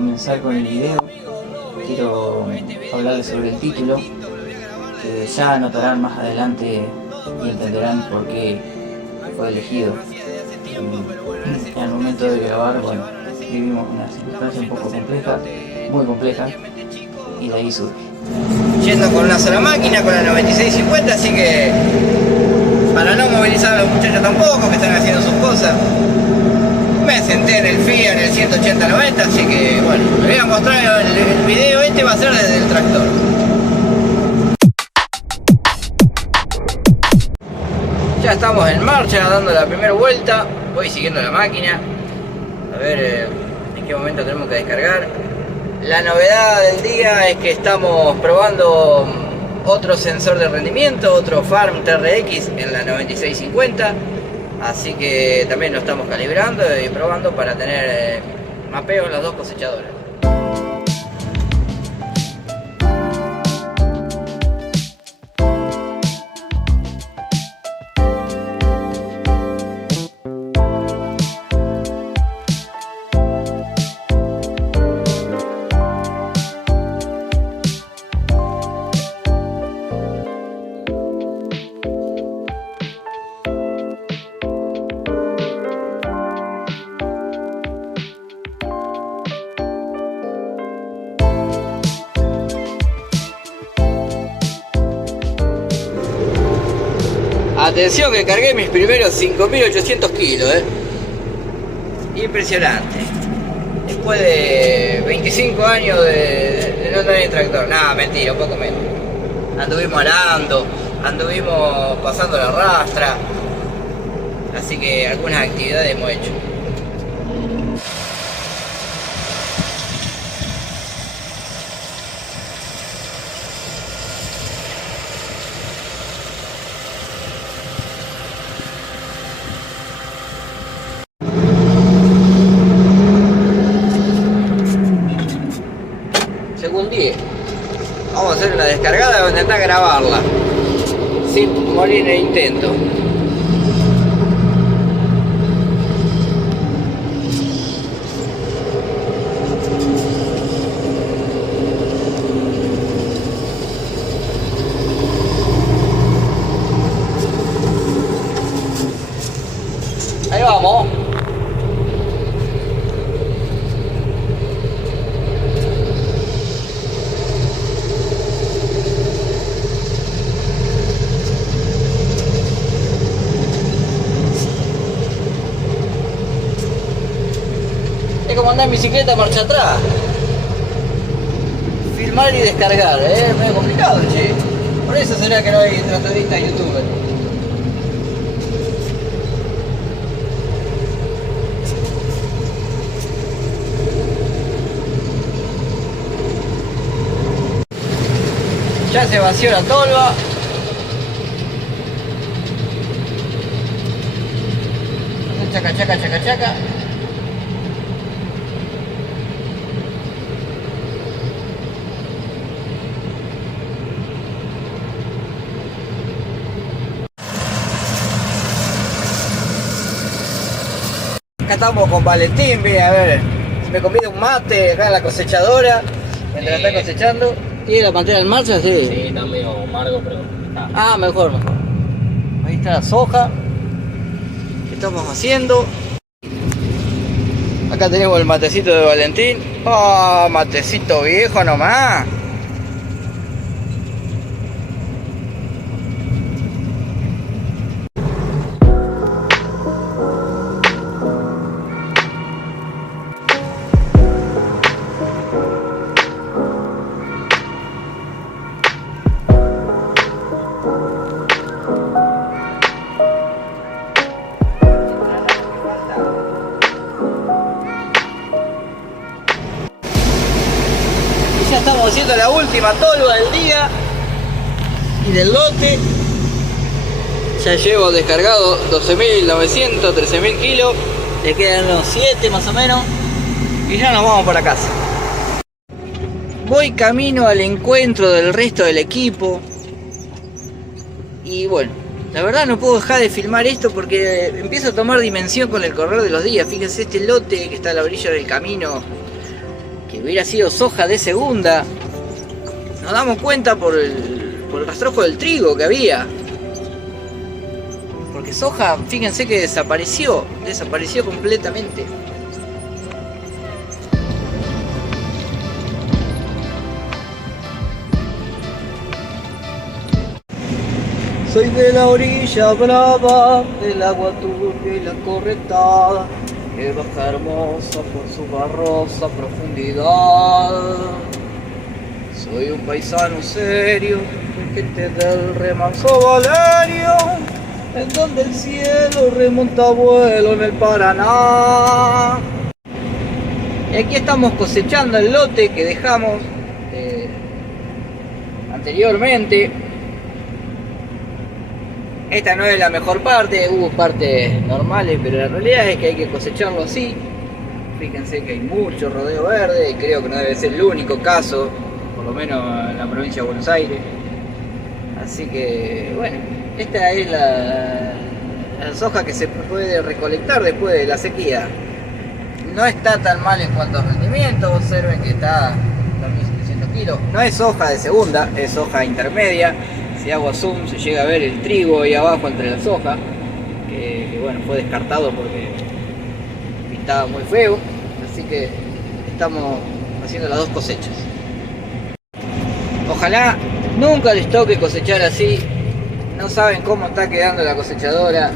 comenzar con el video, quiero hablarles sobre el título, que ya notarán más adelante y entenderán por qué fue elegido. En el momento de grabar, bueno, vivimos una circunstancia un poco compleja, muy compleja, y de ahí surge. Yendo con una sola máquina, con la 9650, así que para no movilizar a los muchachos tampoco, que están haciendo sus cosas, me senté en el FIA, en el 180-90, así que bueno, les voy a mostrar el video. Este va a ser desde el tractor. Ya estamos en marcha, dando la primera vuelta, voy siguiendo la máquina, a ver en qué momento tenemos que descargar. La novedad del día es que estamos probando otro sensor de rendimiento, otro Farm TRX en la 9650, así que también lo estamos calibrando y probando para tener mapeo en las dos cosechadoras. Atención que cargué mis primeros 5800 kilos, Impresionante. Después de 25 años de no tener tractor. Nada, mentira, un poco menos. Anduvimos arando, anduvimos pasando la rastra. Así que algunas actividades hemos hecho. Según 10. Vamos a hacer una descargada, vamos a intentar grabarla sin morir en el intento. Ahí vamos. Es como andar en bicicleta marcha atrás. Filmar y descargar, es medio complicado, che. Por eso será que no hay tractoristas youtubers. Ya se vació la tolva. Chaca, chaca, chaca, chaca. Acá estamos con Valentín, ve, a ver, si me conviene un mate acá en la cosechadora, mientras está cosechando. ¿Tiene la pantera en marcha? Sí. Sí, está medio amargo, pero está. Ah, mejor, mejor. Ahí está la soja que estamos haciendo. Acá tenemos el matecito de Valentín. Oh, matecito viejo nomás. Ya estamos haciendo la última tolva del día y del lote. Ya llevo descargado 12.900, 13.000 kilos. Le quedan unos 7 más o menos. Y ya nos vamos para casa. Voy camino al encuentro del resto del equipo. Y bueno, la verdad no puedo dejar de filmar esto porque empieza a tomar dimensión con el correr de los días. Fíjense este lote que está a la orilla del camino, que hubiera sido soja de segunda. Nos damos cuenta por el rastrojo del trigo que había. Porque soja, fíjense que desapareció completamente. Soy de la orilla brava, del agua turbia y la correntada, que baja hermosa por su barrosa profundidad. Soy un paisano serio, gente del remanso Valerio, en donde el cielo remonta a vuelo en el Paraná. Y aquí estamos cosechando el lote que dejamos anteriormente. Esta no es la mejor parte, hubo partes normales, pero la realidad es que hay que cosecharlo así. Fíjense que hay mucho rodeo verde y creo que no debe ser el único caso, por lo menos en la provincia de Buenos Aires. Así que bueno, esta es la soja que se puede recolectar después de la sequía. No está tan mal en cuanto a rendimiento, observen que está 2.700 kilos. No es soja de segunda, es soja intermedia. Si hago zoom se llega a ver el trigo ahí abajo entre la soja, que bueno, fue descartado porque estaba muy feo, así que estamos haciendo las dos cosechas. Ojalá nunca les toque cosechar así, no saben cómo está quedando la cosechadora,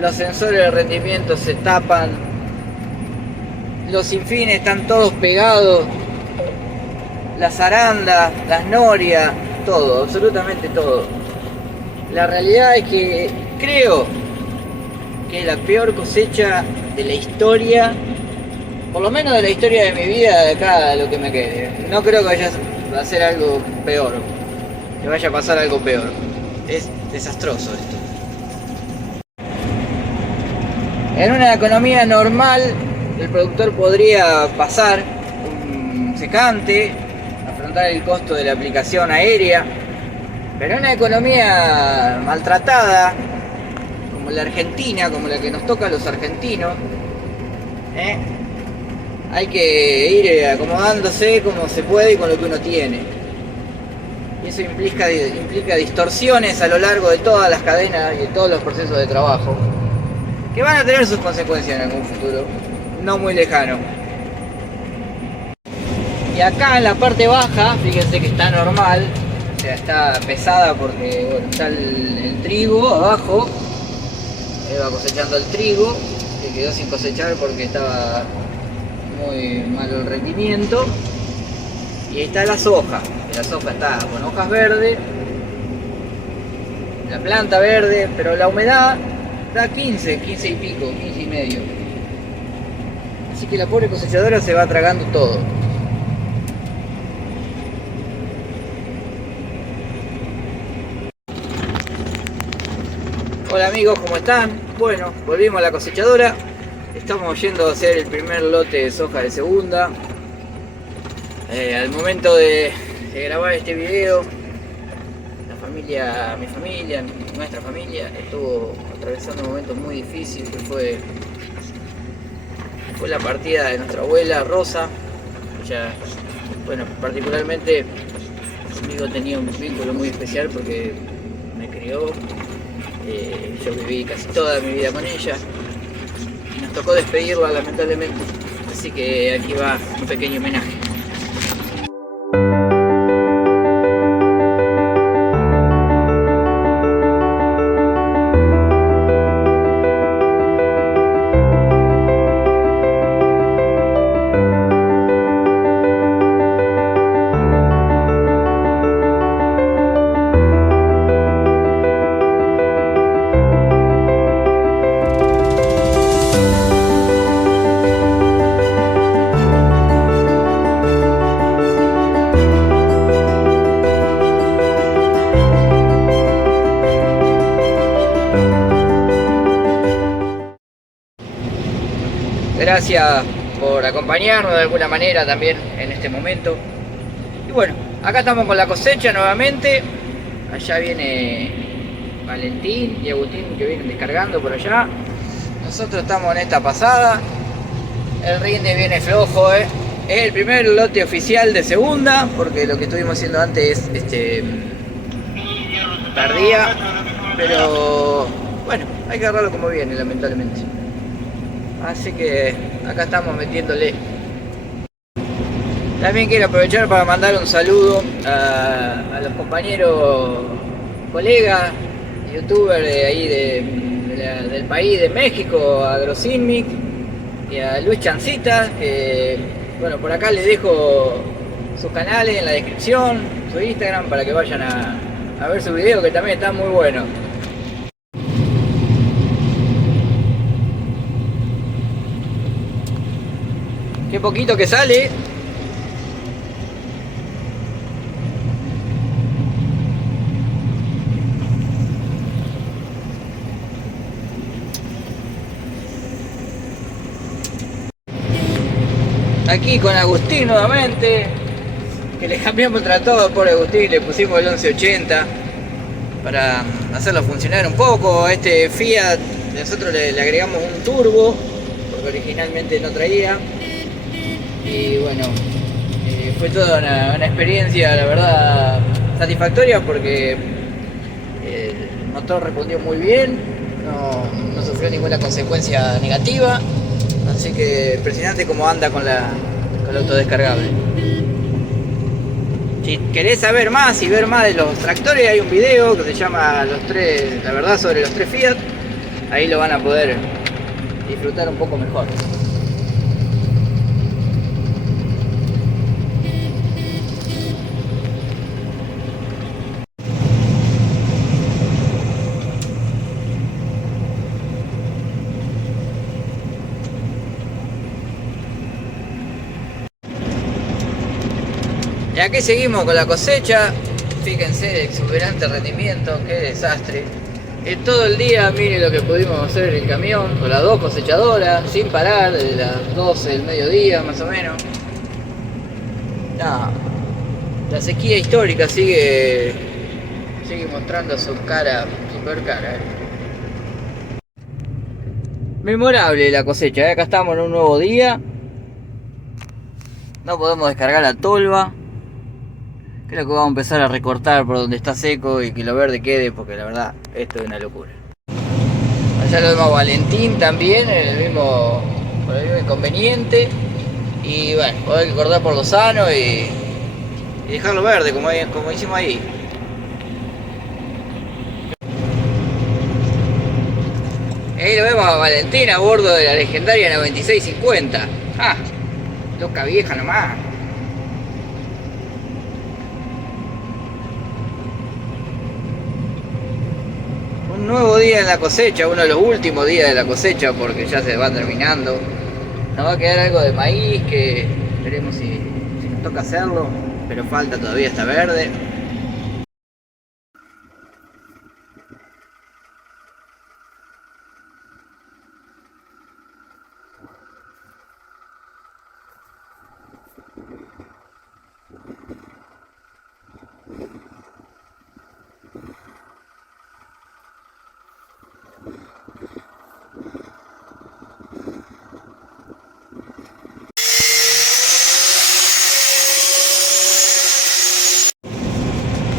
los sensores de rendimiento se tapan, los infines están todos pegados, las arandas, las norias, todo, absolutamente todo. La realidad es que creo que es la peor cosecha de la historia, por lo menos de la historia de mi vida, de acá a lo que me quede. No creo que vaya a ser algo peor, que vaya a pasar algo peor. Es desastroso esto. En una economía normal, el productor podría pasar un secante, afrontar el costo de la aplicación aérea, pero en una economía maltratada como la Argentina, como la que nos toca a los argentinos, hay que ir acomodándose como se puede y con lo que uno tiene, y eso implica distorsiones a lo largo de todas las cadenas y de todos los procesos de trabajo que van a tener sus consecuencias en algún futuro no muy lejano. Y acá en la parte baja, fíjense que está normal, o sea, está pesada porque bueno, está el trigo abajo, va cosechando el trigo, que quedó sin cosechar porque estaba muy malo el rendimiento. Y ahí está la soja, que la soja está con hojas verdes, la planta verde, pero la humedad está 15 y pico, 15 y medio. Así que la pobre cosechadora se va tragando todo. Hola amigos, ¿cómo están? Bueno, volvimos a la cosechadora. Estamos yendo a hacer el primer lote de soja de segunda. Al momento de grabar este video, nuestra familia, estuvo atravesando un momento muy difícil que fue la partida de nuestra abuela Rosa. Ella, bueno, particularmente conmigo tenía un vínculo muy especial porque me crió. Yo viví casi toda mi vida con ella y nos tocó despedirla lamentablemente, así que aquí va un pequeño homenaje. Gracias por acompañarnos de alguna manera también en este momento. Y bueno, acá estamos con la cosecha nuevamente. Allá viene Valentín y Agustín que vienen descargando por allá. Nosotros estamos en esta pasada. El rinde viene flojo, Es el primer lote oficial de segunda, porque lo que estuvimos haciendo antes tardía, pero bueno, hay que agarrarlo como viene, lamentablemente. Así que acá estamos metiéndole. También quiero aprovechar para mandar un saludo a los compañeros, colegas, youtubers de ahí del país de México, a Grosinmic y a Luis Chancita. Bueno, por acá les dejo sus canales en la descripción, su Instagram, para que vayan a ver sus videos, que también están muy buenos. Qué poquito que sale. Aquí con Agustín nuevamente, que le cambiamos el tratado por Agustín, le pusimos el 1180 para hacerlo funcionar un poco. A este Fiat nosotros le agregamos un turbo, porque originalmente no traía. Y bueno, fue toda una experiencia, la verdad, satisfactoria, porque el motor respondió muy bien, no sufrió ninguna consecuencia negativa. Así que impresionante cómo anda con el autodescargable. Si querés saber más y ver más de los tractores, hay un video que se llama la verdad sobre los 3 Fiat. Ahí lo van a poder disfrutar un poco mejor. Y aquí seguimos con la cosecha. Fíjense el exuberante rendimiento, qué desastre. Todo el día, miren lo que pudimos hacer en el camión, con las 2 cosechadoras, sin parar, desde las 12 del mediodía más o menos. No, la sequía histórica sigue mostrando su cara, su peor cara. Memorable la cosecha, acá estamos en un nuevo día. No podemos descargar la tolva. Creo que vamos a empezar a recortar por donde está seco y que lo verde quede, porque la verdad esto es una locura. Allá lo vemos a Valentín también, por el mismo inconveniente. Y bueno, poder cortar por lo sano y dejarlo verde como hicimos ahí. Ahí lo vemos a Valentín a bordo de la legendaria 9650. ¡Ah! Loca vieja nomás. Un nuevo día en la cosecha, uno de los últimos días de la cosecha, porque ya se va terminando. Nos va a quedar algo de maíz que veremos si nos toca hacerlo, pero falta todavía, está verde.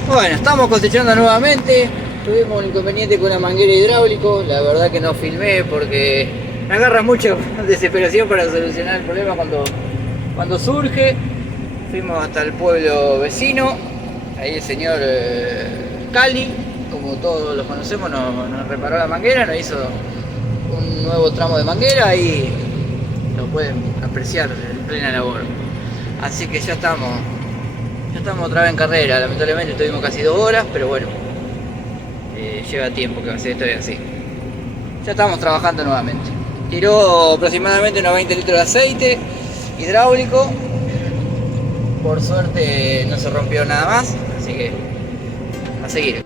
Bueno, estamos cosechando nuevamente. Tuvimos un inconveniente con la manguera hidráulico. La verdad que no filmé porque me agarra mucha desesperación para solucionar el problema cuando surge. Fuimos hasta el pueblo vecino. Ahí el señor Cali, como todos los conocemos, nos reparó la manguera, nos hizo un nuevo tramo de manguera. Ahí lo pueden apreciar en plena labor. Así que ya estamos otra vez en carrera. Lamentablemente estuvimos casi 2 horas, pero bueno, lleva tiempo que va a ser esto así. Ya estamos trabajando nuevamente. Tiró aproximadamente unos 20 litros de aceite hidráulico. Por suerte no se rompió nada más, así que a seguir.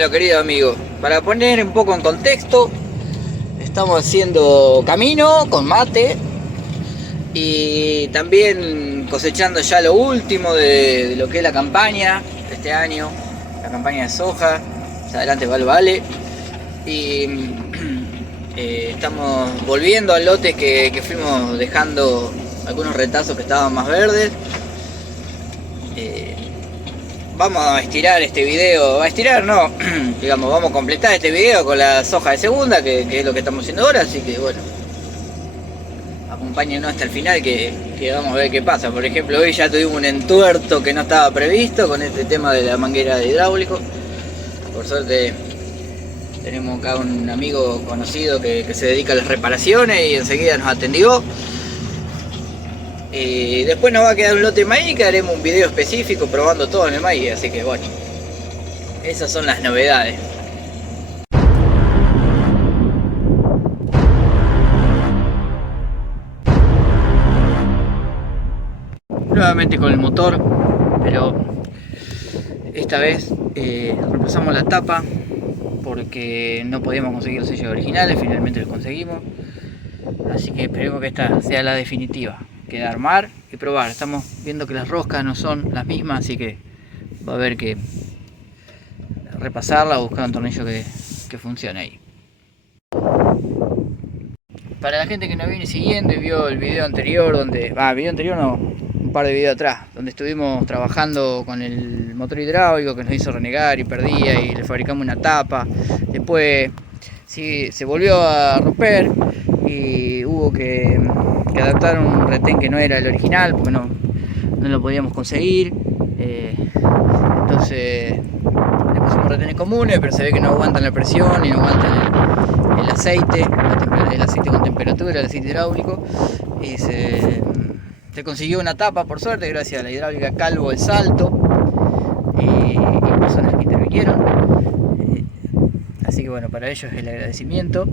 Bueno, querido amigo, para poner un poco en contexto, estamos haciendo camino con mate y también cosechando ya lo último de lo que es la campaña de este año, la campaña de soja. Ya adelante va el vale y estamos volviendo al lote que fuimos dejando algunos retazos que estaban más verdes. Vamos a estirar este video, digamos, vamos a completar este video con la soja de segunda, que es lo que estamos haciendo ahora, así que bueno, acompáñenos hasta el final que vamos a ver qué pasa. Por ejemplo, hoy ya tuvimos un entuerto que no estaba previsto con este tema de la manguera de hidráulico. Por suerte tenemos acá un amigo conocido que se dedica a las reparaciones y enseguida nos atendió. Y después nos va a quedar un lote de maíz que haremos un video específico probando todo en el maíz, así que bueno, esas son las novedades. Nuevamente con el motor, pero esta vez reemplazamos la tapa porque no podíamos conseguir los sellos originales, finalmente los conseguimos, así que esperemos que esta sea la definitiva. Queda armar y probar. Estamos viendo que las roscas no son las mismas, así que va a haber que repasarla o buscar un tornillo que funcione ahí. Para la gente que nos viene siguiendo y vio el video anterior, un par de videos atrás, donde estuvimos trabajando con el motor hidráulico que nos hizo renegar y perdía y le fabricamos una tapa. Después sí, se volvió a romper y hubo que adaptar un retén que no era el original porque no lo podíamos conseguir. Entonces le pusimos retenes comunes, pero se ve que no aguantan la presión y no aguantan el aceite con temperatura, el aceite hidráulico, y se consiguió una tapa por suerte gracias a la hidráulica Calvo El Salto y personas que intervinieron, así que bueno, para ellos el agradecimiento.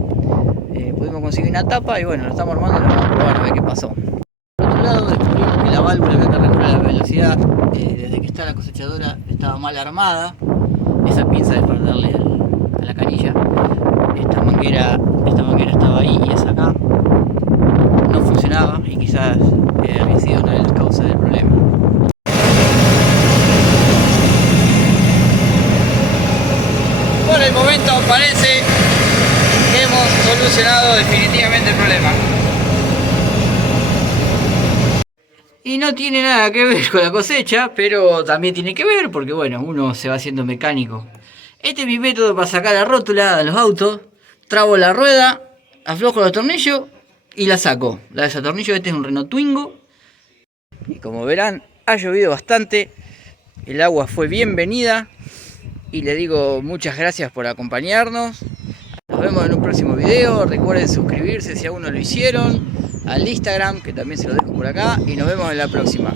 Pudimos conseguir una tapa y bueno, lo estamos armando y lo vamos a probar a ver qué pasó. Por otro lado, descubrimos que la válvula que regula la velocidad, desde que está la cosechadora, estaba mal armada. Esa pinza es para darle a la canilla. Esta manguera estaba ahí y esa acá no funcionaba y quizás había sido una de las causas del problema. Por el momento parece que hemos solucionado definitivamente el problema. Y no tiene nada que ver con la cosecha, pero también tiene que ver porque bueno, uno se va haciendo mecánico. Este es mi método para sacar la rótula de los autos. Trabo la rueda, aflojo los tornillos y la saco. La desatornillo. Este es un Renault Twingo. Y como verán, ha llovido bastante. El agua fue bienvenida. Y le digo muchas gracias por acompañarnos. Nos vemos en un próximo video. Recuerden suscribirse si aún no lo hicieron. Al Instagram, que también se lo dejo por acá. Y nos vemos en la próxima.